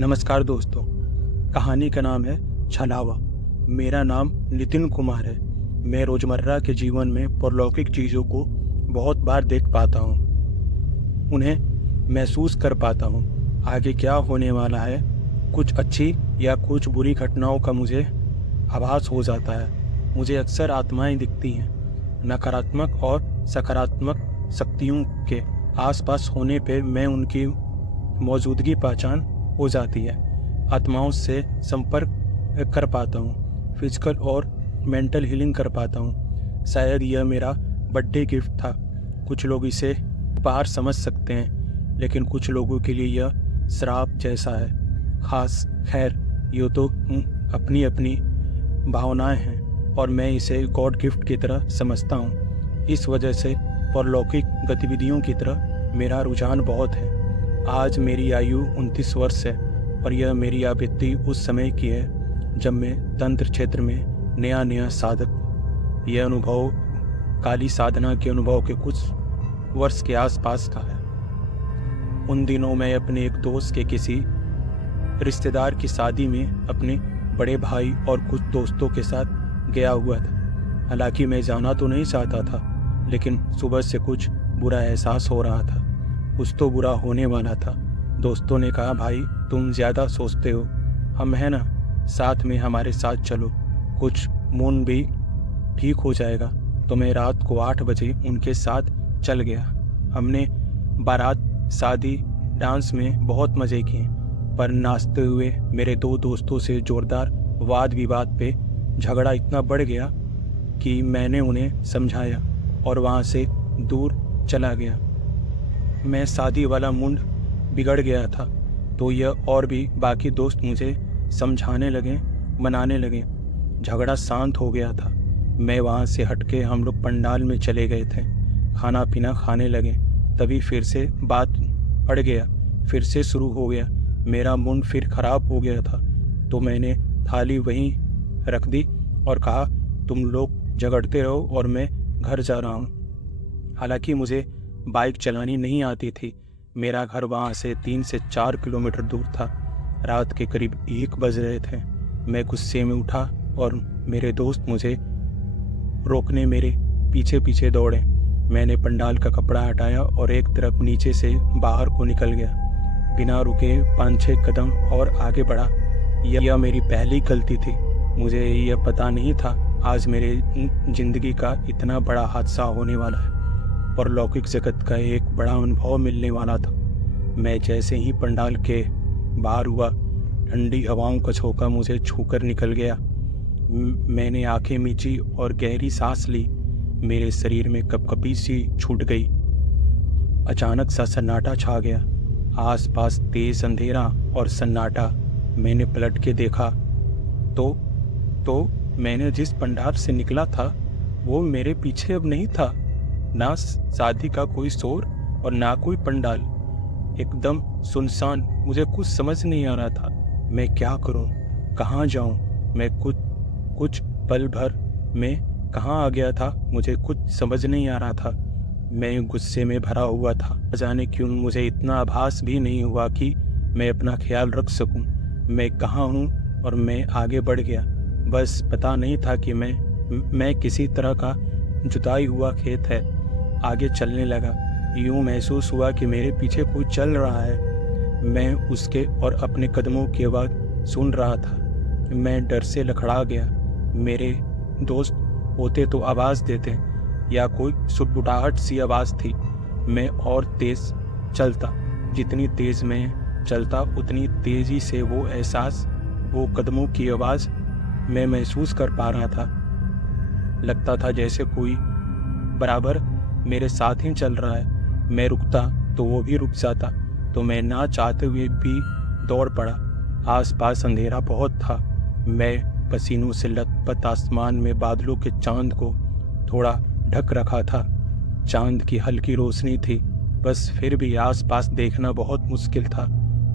नमस्कार दोस्तों। कहानी का नाम है छलावा। मेरा नाम नितिन कुमार है। मैं रोज़मर्रा के जीवन में परलौकिक चीज़ों को बहुत बार देख पाता हूँ, उन्हें महसूस कर पाता हूँ। आगे क्या होने वाला है, कुछ अच्छी या कुछ बुरी घटनाओं का मुझे आभास हो जाता है। मुझे अक्सर आत्माएं दिखती हैं। नकारात्मक और सकारात्मक शक्तियों के आसपास होने पे मैं उनकी मौजूदगी पहचान हो जाती है। आत्माओं से संपर्क कर पाता हूँ, फिजिकल और मेंटल हीलिंग कर पाता हूँ। शायद यह मेरा बर्थडे गिफ्ट था। कुछ लोग इसे उपहार समझ सकते हैं, लेकिन कुछ लोगों के लिए यह श्राप जैसा है। खैर, ये तो अपनी अपनी भावनाएं हैं और मैं इसे गॉड गिफ्ट की तरह समझता हूँ। इस वजह से परलौकिक गतिविधियों की तरफ मेरा रुझान बहुत है। आज मेरी आयु 29 वर्ष है और यह मेरी आवृत्ति उस समय की है जब मैं तंत्र क्षेत्र में नया साधक। यह अनुभव काली साधना के अनुभव के कुछ वर्ष के आसपास का है। उन दिनों मैं अपने एक दोस्त के किसी रिश्तेदार की शादी में अपने बड़े भाई और कुछ दोस्तों के साथ गया हुआ था। हालांकि मैं जाना तो नहीं चाहता था, लेकिन सुबह से कुछ बुरा एहसास हो रहा था। कुछ तो बुरा होने वाला था। दोस्तों ने कहा, भाई तुम ज़्यादा सोचते हो, हम हैं ना, साथ में हमारे साथ चलो, कुछ मूड भी ठीक हो जाएगा। तो मैं रात को 8 बजे उनके साथ चल गया। हमने बारात, शादी, डांस में बहुत मज़े किए, पर नाचते हुए मेरे 2 दोस्तों से ज़ोरदार वाद विवाद पे झगड़ा इतना बढ़ गया कि मैंने उन्हें समझाया और वहाँ से दूर चला गया। मैं शादी वाला मूड बिगड़ गया था, तो यह और भी बाकी दोस्त मुझे समझाने लगे, मनाने लगे। झगड़ा शांत हो गया था। मैं वहाँ से हटके हम लोग पंडाल में चले गए थे। खाना पीना खाने लगे। तभी फिर से बात अड़ गया, फिर से शुरू हो गया। मेरा मूड फिर खराब हो गया था, तो मैंने थाली वहीं रख दी और कहा, तुम लोग झगड़ते रहो और मैं घर जा रहा हूँ। हालांकि मुझे बाइक चलानी नहीं आती थी। मेरा घर वहाँ से 3 से 4 किलोमीटर दूर था। रात के करीब 1 बज रहे थे। मैं गुस्से में उठा और मेरे दोस्त मुझे रोकने मेरे पीछे पीछे दौड़े। मैंने पंडाल का कपड़ा हटाया और एक तरफ नीचे से बाहर को निकल गया। बिना रुके 5-6 कदम और आगे बढ़ा। यह मेरी पहली गलती थी। मुझे यह पता नहीं था आज मेरे जिंदगी का इतना बड़ा हादसा होने वाला है। परलौकिक जगत का एक बड़ा अनुभव मिलने वाला था। मैं जैसे ही पंडाल के बाहर हुआ, ठंडी हवाओं का झोंका मुझे छूकर निकल गया। मैंने आंखें मीची और गहरी सांस ली। मेरे शरीर में कपकपी सी छूट गई। अचानक सा सन्नाटा छा गया। आसपास तेज अंधेरा और सन्नाटा। मैंने पलट के देखा तो मैंने जिस पंडाल से निकला था वो मेरे पीछे अब नहीं था। ना शादी का कोई शोर और ना कोई पंडाल, एकदम सुनसान। मुझे कुछ समझ नहीं आ रहा था, मैं क्या करूं, कहां जाऊं। मैं कुछ पल भर में कहां आ गया था, मुझे कुछ समझ नहीं आ रहा था। मैं गुस्से में भरा हुआ था। जाने क्यों मुझे इतना आभास भी नहीं हुआ कि मैं अपना ख्याल रख सकूं। मैं कहां हूं और मैं आगे बढ़ गया। बस पता नहीं था कि मैं किसी तरह का जुताई हुआ खेत है। आगे चलने लगा। यूं महसूस हुआ कि मेरे पीछे कोई चल रहा है। मैं उसके और अपने कदमों की आवाज़ सुन रहा था। मैं डर से लड़खड़ा गया। मेरे दोस्त होते तो आवाज़ देते, या कोई सुटपुटाहट सी आवाज़ थी। मैं और तेज़ चलता। जितनी तेज़ मैं चलता उतनी तेज़ी से वो एहसास, वो कदमों की आवाज़ मैं महसूस कर पा रहा था। लगता था जैसे कोई बराबर मेरे साथ ही चल रहा है। मैं रुकता तो वो भी रुक जाता, तो मैं ना चाहते हुए भी दौड़ पड़ा। आसपास अंधेरा बहुत था। मैं पसीनों से लथपथ आसमान में बादलों के चांद को थोड़ा ढक रखा था। चांद की हल्की रोशनी थी, बस फिर भी आसपास देखना बहुत मुश्किल था।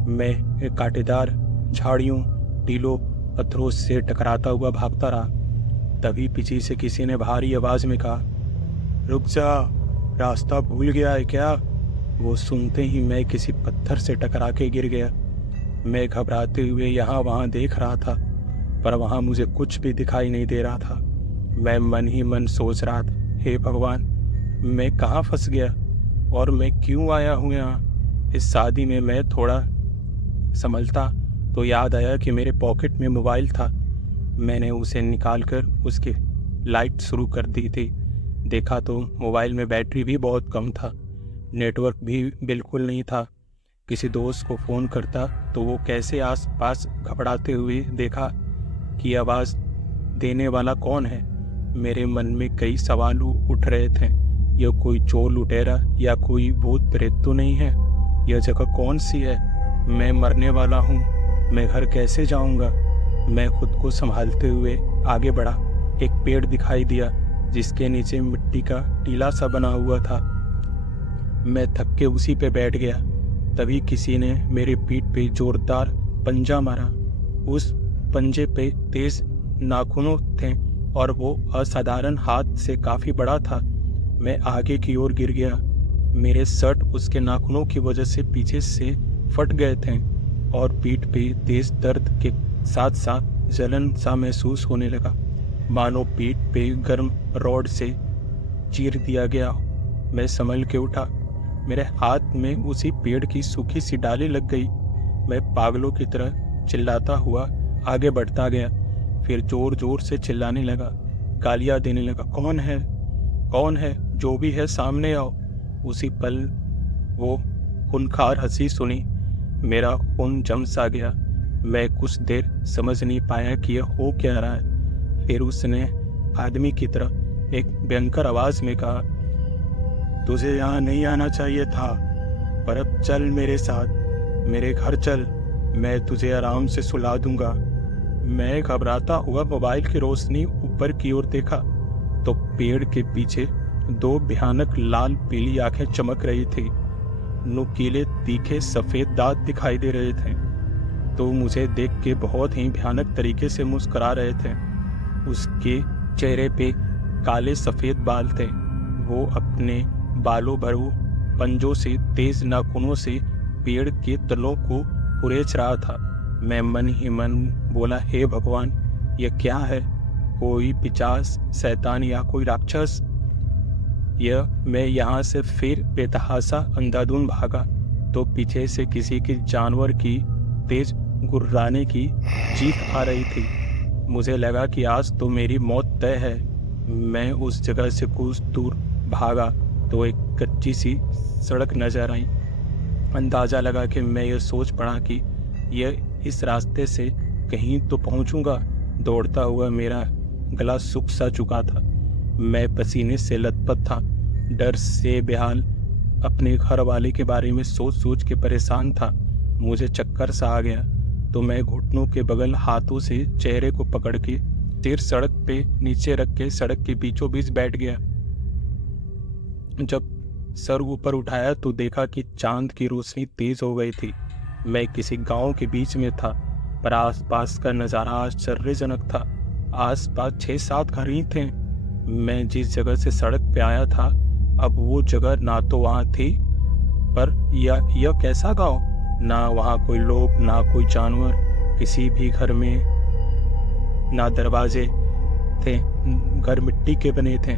मैं कांटेदार झाड़ियों, टीलों, पत्थरों से टकराता हुआ भागता रहा। तभी पीछे से किसी ने भारी आवाज में कहा, रुक जा, रास्ता भूल गया है क्या? वो सुनते ही मैं किसी पत्थर से टकरा के गिर गया। मैं घबराते हुए यहाँ वहाँ देख रहा था, पर वहाँ मुझे कुछ भी दिखाई नहीं दे रहा था। मैं मन ही मन सोच रहा था, हे भगवान, मैं कहाँ फंस गया और मैं क्यों आया हूँ यहाँ। इस शादी में मैं थोड़ा संभलता तो याद आया कि मेरे पॉकेट में मोबाइल था। मैंने उसे निकालकर उसकी लाइट शुरू कर दी थी। देखा तो मोबाइल में बैटरी भी बहुत कम था, नेटवर्क भी बिल्कुल नहीं था। किसी दोस्त को फ़ोन करता तो वो कैसे आस-पास घबराते हुए देखा कि आवाज़ देने वाला कौन है। मेरे मन में कई सवाल उठ रहे थे। यह कोई चोर लुटेरा या कोई भूत प्रेत तो नहीं है? यह जगह कौन सी है? मैं मरने वाला हूँ, मैं घर कैसे जाऊँगा? मैं खुद को संभालते हुए आगे बढ़ा। एक पेड़ दिखाई दिया जिसके नीचे मिट्टी का टीला सा बना हुआ था। मैं थक के उसी पे बैठ गया। तभी किसी ने मेरी पीठ पे जोरदार पंजा मारा। उस पंजे पे तेज नाखूनों थे और वो असाधारण हाथ से काफ़ी बड़ा था। मैं आगे की ओर गिर गया। मेरे शर्ट उसके नाखूनों की वजह से पीछे से फट गए थे और पीठ पे तेज दर्द के साथ साथ जलन सा महसूस होने लगा, मानो पीठ पे गर्म रॉड से चीर दिया गया। मैं संभल के उठा। मेरे हाथ में उसी पेड़ की सूखी सी डाली लग गई। मैं पागलों की तरह चिल्लाता हुआ आगे बढ़ता गया। फिर जोर जोर से चिल्लाने लगा, गालियाँ देने लगा, कौन है, कौन है, जो भी है सामने आओ। उसी पल वो खूंखार हंसी सुनी। मेरा खून जम सा गया। मैं कुछ देर समझ नहीं पाया कि यह हो क्या रहा है। फिर उसने आदमी की तरह एक भयंकर आवाज में कहा, तुझे यहाँ नहीं आना चाहिए था, पर अब चल मेरे साथ, मेरे घर चल, मैं तुझे आराम से सुला दूंगा। मैं घबराता हुआ मोबाइल की रोशनी ऊपर की ओर देखा तो पेड़ के पीछे दो भयानक लाल पीली आंखें चमक रही थी। नुकीले तीखे सफेद दांत दिखाई दे रहे थे तो मुझे देख के बहुत ही भयानक तरीके से मुस्कुरा रहे थे। उसके चेहरे पे काले सफेद बाल थे। वो अपने बालों भरू पंजों से तेज नाखूनों से पेड़ के तलों को कुरेच रहा था। मैं मन ही मन बोला, हे भगवान, यह क्या है? कोई पिशाच, शैतान या कोई राक्षस? मैं यहाँ से फिर बेतहाशा अंधाधुंध भागा तो पीछे से किसी के जानवर की तेज गुर्राने की चीख आ रही थी। मुझे लगा कि आज तो मेरी मौत तय है। मैं उस जगह से कुछ दूर भागा तो एक कच्ची सी सड़क नजर आई। अंदाजा लगा कि मैं यह सोच पड़ा कि यह इस रास्ते से कहीं तो पहुंचूंगा। दौड़ता हुआ मेरा गला सूख सा चुका था। मैं पसीने से लथपथ था, डर से बेहाल, अपने घर वाले के बारे में सोच सोच के परेशान था। मुझे चक्कर सा आ गया तो मैं घुटनों के बगल हाथों से चेहरे को पकड़ के सिर सड़क पे नीचे रख के सड़क के बीचों बीच बैठ गया। जब सर ऊपर उठाया तो देखा कि चांद की रोशनी तेज हो गई थी। मैं किसी गांव के बीच में था, पर आसपास का नज़ारा आश्चर्यजनक था। आसपास 6-7 घर ही थे। मैं जिस जगह से सड़क पे आया था अब वो जगह ना तो वहाँ थी, पर यह कैसा गांव? ना वहाँ कोई लोग, ना कोई जानवर, किसी भी घर में ना दरवाजे थे। घर मिट्टी के बने थे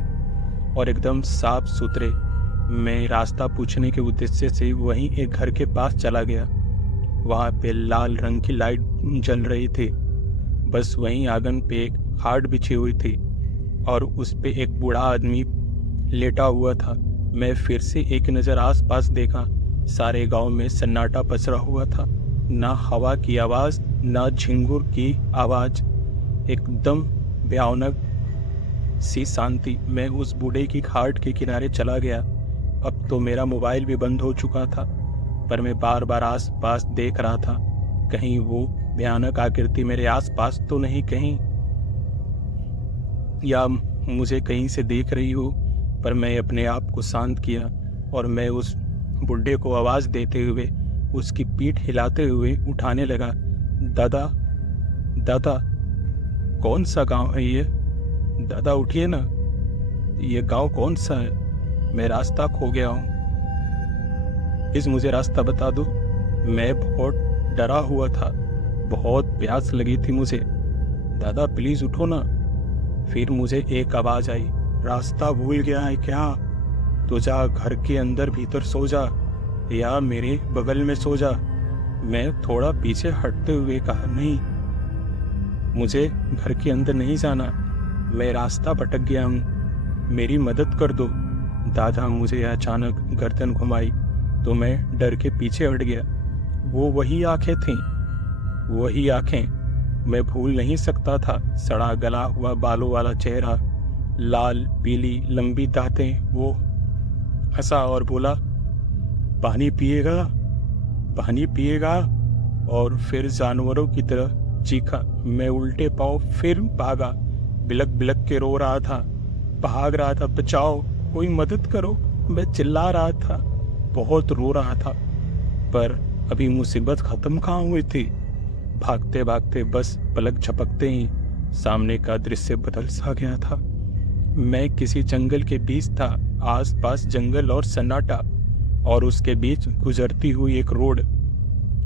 और एकदम साफ सुथरे। मैं रास्ता पूछने के उद्देश्य से वहीं एक घर के पास चला गया। वहाँ पे लाल रंग की लाइट जल रही थी। बस वहीं आंगन पे एक खाट बिछी हुई थी और उस पे एक बूढ़ा आदमी लेटा हुआ था। मैं फिर से एक नज़र आसपास देखा। सारे गांव में सन्नाटा पसरा हुआ था। ना हवा की आवाज़, ना झिंगुर की आवाज़, एकदम भयानक सी शांति। मैं उस बूढ़े की खाट के किनारे चला गया। अब तो मेरा मोबाइल भी बंद हो चुका था, पर मैं बार बार आसपास देख रहा था, कहीं वो भयानक आकृति मेरे आसपास तो नहीं, कहीं या मुझे कहीं से देख रही हो। पर मैं अपने आप को शांत किया और मैं उस बुढ़े को आवाज़ देते हुए उसकी पीठ हिलाते हुए उठाने लगा। दादा, दादा, कौन सा गांव है ये? दादा उठिए ना, ये गांव कौन सा है? मैं रास्ता खो गया हूँ, प्लीज़ मुझे रास्ता बता दो। मैं बहुत डरा हुआ था। बहुत प्यास लगी थी मुझे। दादा प्लीज उठो ना। फिर मुझे एक आवाज आई, रास्ता भूल गया है क्या? तो जा घर के अंदर भीतर सो जा या मेरे बगल में सो जा। मैं थोड़ा पीछे हटते हुए कहा, नहीं, मुझे घर के अंदर नहीं जाना, मैं रास्ता भटक गया हूँ, मेरी मदद कर दो। दादा मुझे अचानक गर्दन घुमाई तो मैं डर के पीछे हट गया। वो वही आंखें थीं, वही आंखें। मैं भूल नहीं सकता था। सड़ा गला हुआ बालों वाला चेहरा, लाल पीली लंबी दांतें। वो हंसा और बोला, पानी पिएगा, पानी पिएगा। और फिर जानवरों की तरह चीखा। मैं उल्टे पांव फिर भागा। बिलक बिलक के रो रहा था, भाग रहा था, बचाओ, कोई मदद करो। मैं चिल्ला रहा था, बहुत रो रहा था। पर अभी मुसीबत खत्म कहाँ हुई थी। भागते भागते बस पलक झपकते ही सामने का दृश्य बदल सा गया था। मैं किसी जंगल के बीच था। आसपास जंगल और सन्नाटा, और उसके बीच गुजरती हुई एक रोड।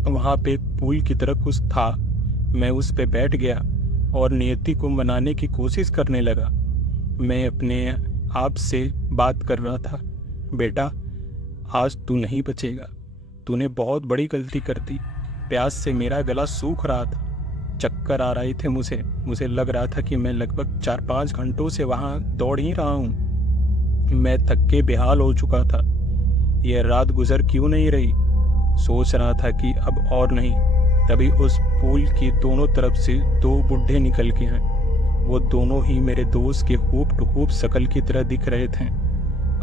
वहां पे पुल की तरह कुछ था। मैं उस पे बैठ गया और नियति को मनाने की कोशिश करने लगा। मैं अपने आप से बात कर रहा था, बेटा आज तू नहीं बचेगा, तूने बहुत बड़ी गलती कर दी। प्यास से मेरा गला सूख रहा था, चक्कर आ रहे थे मुझे लग रहा था कि मैं लगभग 4-5 घंटों से वहां दौड़ ही रहा हूं। मैं थक के बेहाल हो चुका था। यह रात गुजर क्यों नहीं रही, सोच रहा था कि अब और नहीं। तभी उस पुल की दोनों तरफ से 2 बुढ़े निकल के हैं। वो दोनों ही मेरे दोस्त के हूप टू हूप शकल की तरह दिख रहे थे।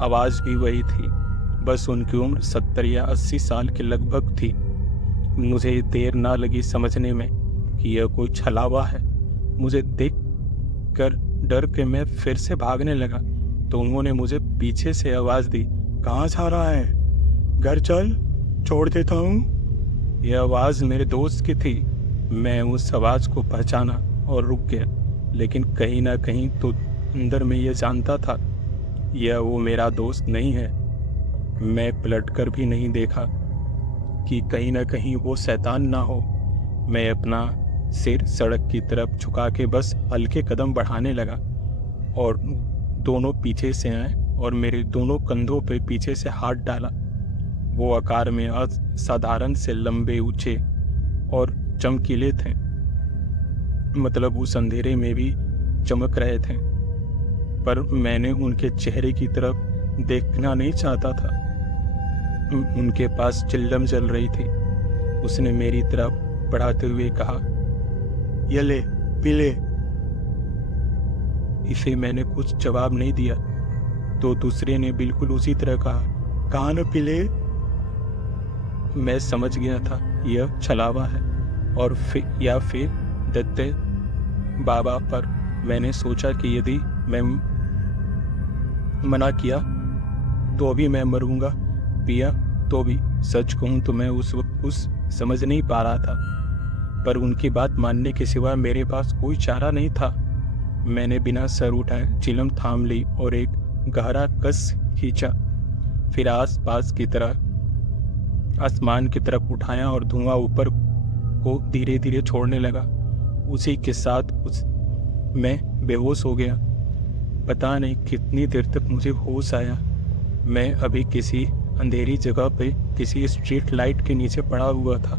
आवाज भी वही थी, बस उनकी उम्र 70 या 80 साल के लगभग थी। मुझे देर ना लगी समझने में कि यह कोई छलावा है। मुझे देख कर डर के मैं फिर से भागने लगा तो उन्होंने मुझे पीछे से आवाज दी, कहाँ जा रहा है? घर चल, छोड़ देता हूँ। यह आवाज मेरे दोस्त की थी। मैं उस आवाज को पहचाना और रुक गया, लेकिन कहीं ना कहीं तो अंदर में यह जानता था यह वो मेरा दोस्त नहीं है। मैं पलटकर भी नहीं देखा कि कहीं ना कहीं वो शैतान ना हो। मैं अपना सिर सड़क की तरफ झुका के बस हल्के कदम बढ़ाने लगा और दोनों पीछे से आए और मेरे दोनों कंधों पे पीछे से हाथ डाला। वो आकार में असाधारण से लंबे, ऊंचे और चमकीले थे, मतलब उस अंधेरे में भी चमक रहे थे। पर मैंने उनके चेहरे की तरफ देखना नहीं चाहता था। उनके पास चिल्लम जल रही थी। उसने मेरी तरफ बढ़ाते हुए कहा, ये ले, पी ले। इसे मैंने कुछ जवाब नहीं दिया तो दूसरे ने बिल्कुल उसी तरह कहा, कहाँ न पी ले। मैं समझ गया था यह छलावा है और फिर दत्ते बाबा पर। मैंने सोचा कि यदि मैं मना किया तो अभी मैं मरूंगा, पिया तो भी। सच कहूं तो मैं उस वक्त कुछ समझ नहीं पा रहा था, पर उनकी बात मानने के सिवा मेरे पास कोई चारा नहीं था। मैंने बिना सर उठाए चिलम थाम ली और एक गहरा कस खींचा। फिर आसपास की तरह आसमान की तरफ उठाया और धुआं ऊपर को धीरे धीरे छोड़ने लगा। उसी के साथ मैं बेहोश हो गया। पता नहीं कितनी देर तक मुझे होश आया। मैं अभी किसी अंधेरी जगह पे किसी स्ट्रीट लाइट के नीचे पड़ा हुआ था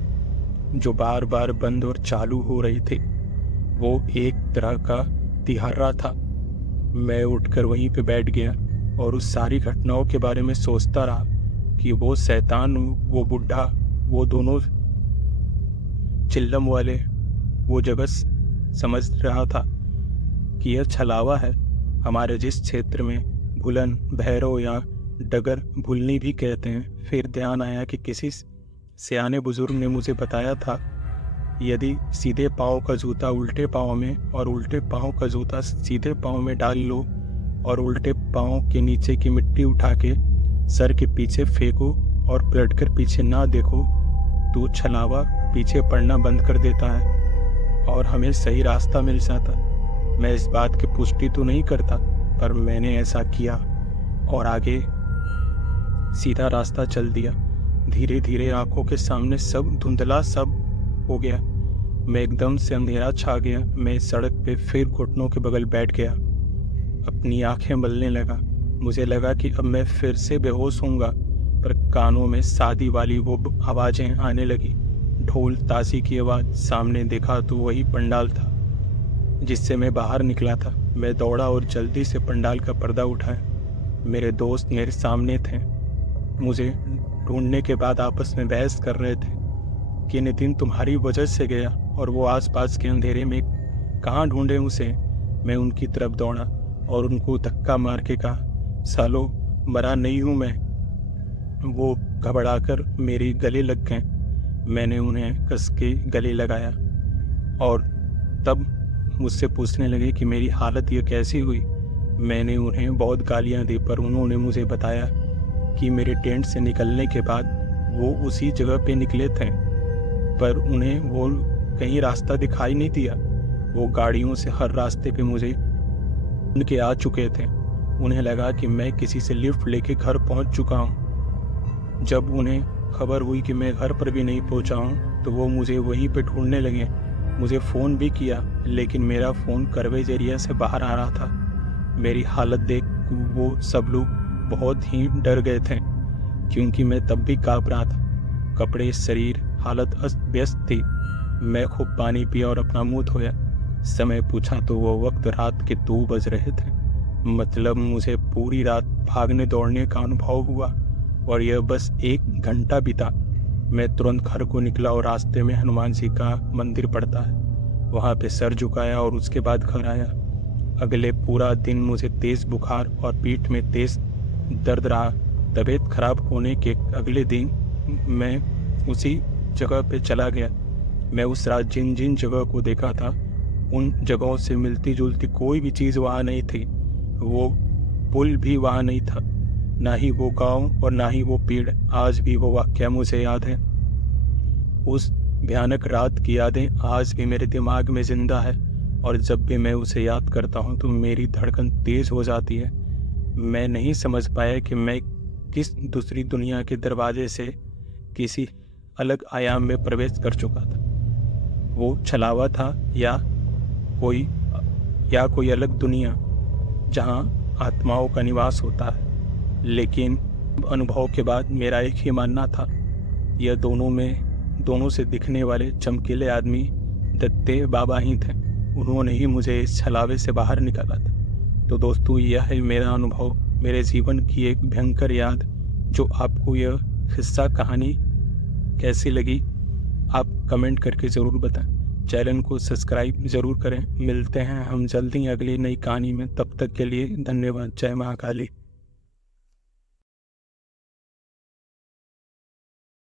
जो बार बार बंद और चालू हो रही थी। वो एक तरह का तिहारा था। मैं उठकर वहीं पे बैठ गया और उस सारी घटनाओं के बारे में सोचता रहा कि वो शैतान, वो बुढ़ा, वो दोनों चिल्लम वाले, वो जगह समझ रहा था कि यह छलावा है। हमारे जिस क्षेत्र में भुलन, भैरव या डगर भुलनी भी कहते हैं। फिर ध्यान आया कि किसी सियाने बुजुर्ग ने मुझे बताया था, यदि सीधे पाँव का जूता उल्टे पाँव में और उल्टे पाँव का जूता सीधे पाँव में डाल लो और उल्टे पाँव के नीचे की मिट्टी उठा के सर के पीछे फेंको और पलटकर पीछे ना देखो तो छलावा पीछे पड़ना बंद कर देता है और हमें सही रास्ता मिल जाता। मैं इस बात की पुष्टि तो नहीं करता, पर मैंने ऐसा किया और आगे सीधा रास्ता चल दिया। धीरे धीरे आंखों के सामने सब धुंधला, सब हो गया। मैं एकदम से अंधेरा छा गया। मैं इस सड़क पे फिर घुटनों के बगल बैठ गया। अपनी आंखें मलने लगा। मुझे लगा कि अब मैं फिर से बेहोश होऊंगा, पर कानों में शादी वाली वो आवाज़ें आने लगी। ढोल ताशी की आवाज़। सामने देखा तो वही पंडाल था जिससे मैं बाहर निकला था। मैं दौड़ा और जल्दी से पंडाल का पर्दा उठाया। मेरे दोस्त मेरे सामने थे। मुझे ढूंढने के बाद आपस में बहस कर रहे थे कि नितिन तुम्हारी वजह से गया और वो आसपास के अंधेरे में कहाँ ढूंढे उसे। मैं उनकी तरफ दौड़ा और उनको धक्का मार के कहा, सालो मरा नहीं हूँ मैं। वो घबराकर मेरे गले लग गए। मैंने उन्हें कस के गले लगाया और तब मुझसे पूछने लगे कि मेरी हालत ये कैसी हुई। मैंने उन्हें बहुत गालियाँ दी, पर उन्होंने मुझे बताया कि मेरे टेंट से निकलने के बाद वो उसी जगह पे निकले थे, पर उन्हें वो कहीं रास्ता दिखाई नहीं दिया। वो गाड़ियों से हर रास्ते पे मुझे उनके आ चुके थे। उन्हें लगा कि मैं किसी से लिफ्ट लेके घर पहुंच चुका हूं। जब उन्हें खबर हुई कि मैं घर पर भी नहीं पहुंचा हूं, तो वो मुझे वहीं पे ढूंढने लगे। मुझे फ़ोन भी किया, लेकिन मेरा फ़ोन करवेज एरिया से बाहर आ रहा था। मेरी हालत देख वो सब लोग बहुत ही डर गए थे, क्योंकि मैं तब भी काँप रहा था। कपड़े, शरीर, हालत अस्त व्यस्त थी। मैं खूब पानी पिया और अपना मुंह धोया। समय पूछा तो वो वक्त रात के 2 बज रहे थे। मतलब मुझे पूरी रात भागने दौड़ने का अनुभव हुआ और यह बस 1 घंटा बीता। मैं तुरंत घर को निकला और रास्ते में हनुमान जी का मंदिर पड़ता है, वहाँ पे सर झुकाया और उसके बाद घर आया। अगले पूरा दिन मुझे तेज़ बुखार और पीठ में तेज़ दर्द रहा। तबीयत खराब होने के अगले दिन मैं उसी जगह पे चला गया। मैं उस रात जिन जिन जगह को देखा था, उन जगहों से मिलती जुलती कोई भी चीज़ वहाँ नहीं थी। वो पुल भी वहाँ नहीं था, ना ही वो गांव और ना ही वो पेड़। आज भी वो वाक़या मुझे याद है। उस भयानक रात की यादें आज भी मेरे दिमाग में ज़िंदा है, और जब भी मैं उसे याद करता हूँ तो मेरी धड़कन तेज़ हो जाती है। मैं नहीं समझ पाया कि मैं किस दूसरी दुनिया के दरवाजे से किसी अलग आयाम में प्रवेश कर चुका था। वो छलावा था या कोई अलग दुनिया जहाँ आत्माओं का निवास होता है। लेकिन अनुभव के बाद मेरा एक ही मानना था, यह दोनों से दिखने वाले चमकीले आदमी दत्ते बाबा ही थे। उन्होंने ही मुझे इस छलावे से बाहर निकाला था। तो दोस्तों, यह है मेरा अनुभव, मेरे जीवन की एक भयंकर याद। जो आपको यह किस्सा कहानी कैसी लगी, आप कमेंट करके ज़रूर बताएं। चैनल को सब्सक्राइब ज़रूर करें। मिलते हैं हम जल्दी अगली नई कहानी में। तब तक के लिए धन्यवाद। जय महाकाली।